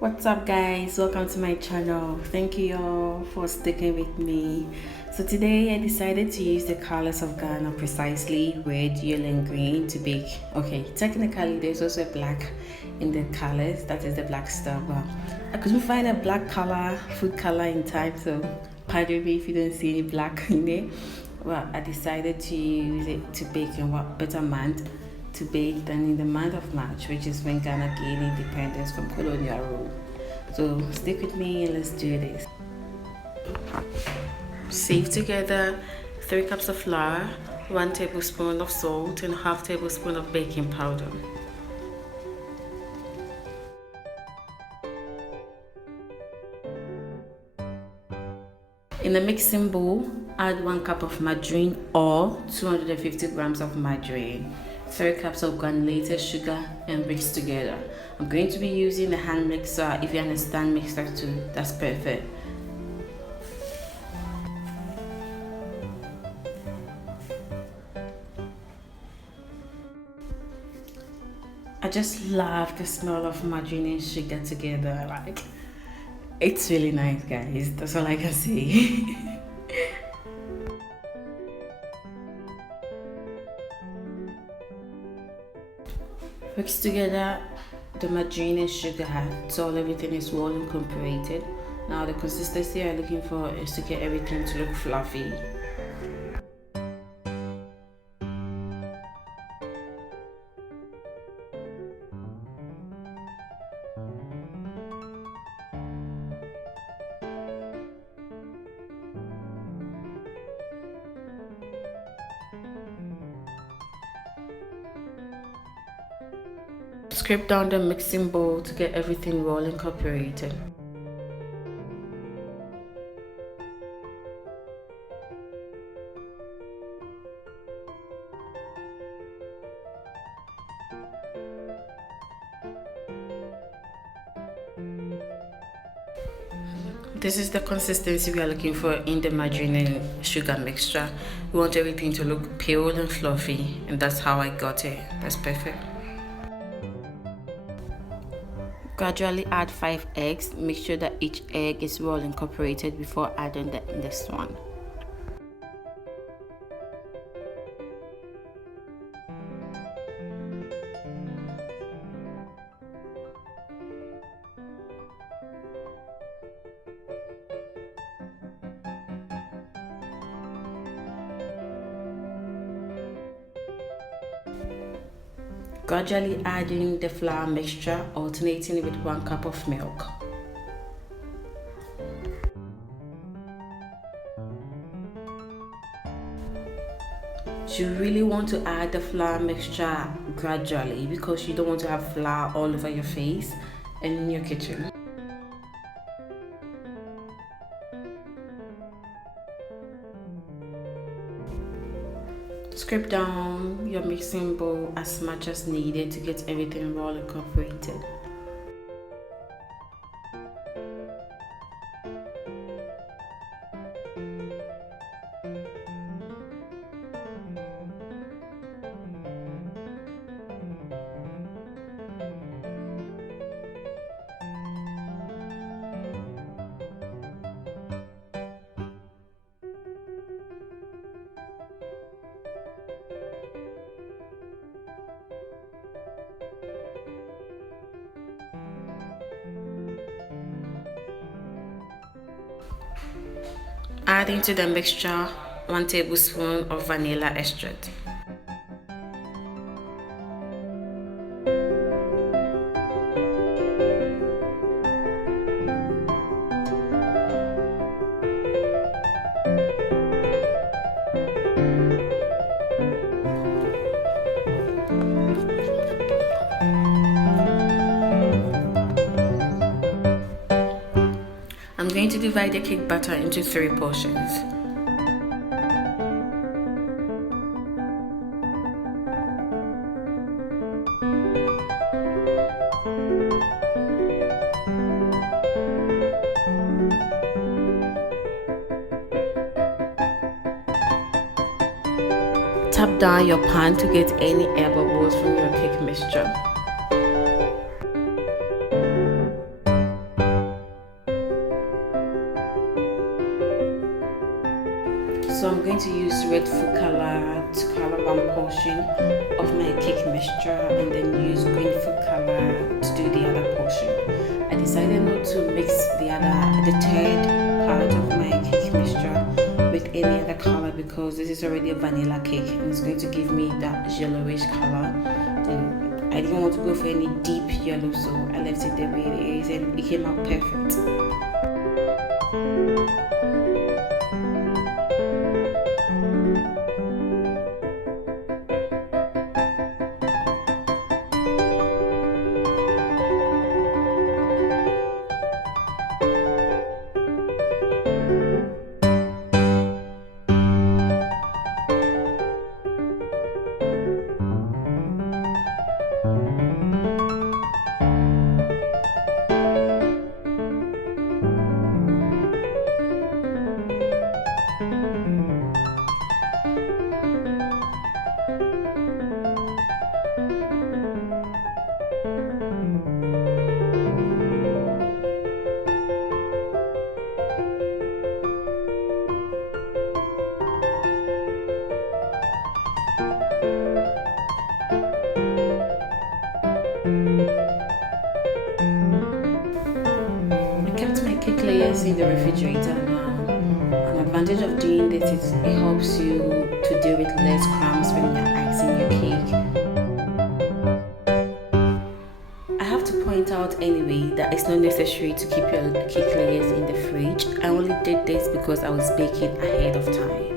What's up, guys? Welcome to my channel. Thank you all for sticking with me. So today I decided to use the colors of Ghana, precisely red, yellow and green, to bake. Okay, technically there's also a black in the colors, that is the black stuff, but I couldn't find a black color, food color in time, so pardon me if you don't see any black in there. Well, I decided to use it to bake in what better month to bake than in the month of March, which is when Ghana gained independence from colonial rule. So stick with me and let's do this. Sieve together 3 cups of flour, 1 tablespoon of salt and half tablespoon of baking powder. In a mixing bowl, add 1 cup of margarine or 250 grams of margarine, 3 cups of granulated sugar and mix together. I'm going to be using the hand mixer. If you understand mixer too, that's perfect. I just love the smell of margarine and sugar together. Like, it's really nice, guys. That's all I can say. Mix together the margarine and sugar until everything is well incorporated. Now the consistency I'm looking for is to get everything to look fluffy. Scrape down the mixing bowl to get everything well incorporated. This is the consistency we are looking for in the margarine and sugar mixture. We want everything to look pale and fluffy, and that's how I got it. That's perfect. Gradually add 5 eggs. Make sure that each egg is well incorporated before adding the next one. Gradually adding the flour mixture, alternating it with 1 cup of milk. You really want to add the flour mixture gradually because you don't want to have flour all over your face and in your kitchen. Scrape down your mixing bowl as much as needed to get everything well incorporated. Add into the mixture 1 tablespoon of vanilla extract. I'm going to divide the cake batter into 3 portions. Tap down your pan to get any air bubbles from your cake mixture. I'm going to use red food color to color one portion of my cake mixture and then use green food color to do the other portion. I decided not to mix the third part of my cake mixture with any other color because this is already a vanilla cake and it's going to give me that yellowish color. And I didn't want to go for any deep yellow, so I left it the way it is and it came out perfect. Layers in the refrigerator now. An advantage of doing this is it helps you to deal with less crumbs when you're icing your cake. I have to point out anyway that it's not necessary to keep your cake layers in the fridge. I only did this because I was baking ahead of time.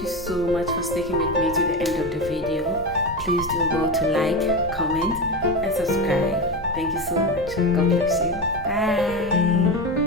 Thank you so much for sticking with me to the end of the video. Please do go to like, comment and subscribe. Thank you so much. God bless you. Bye.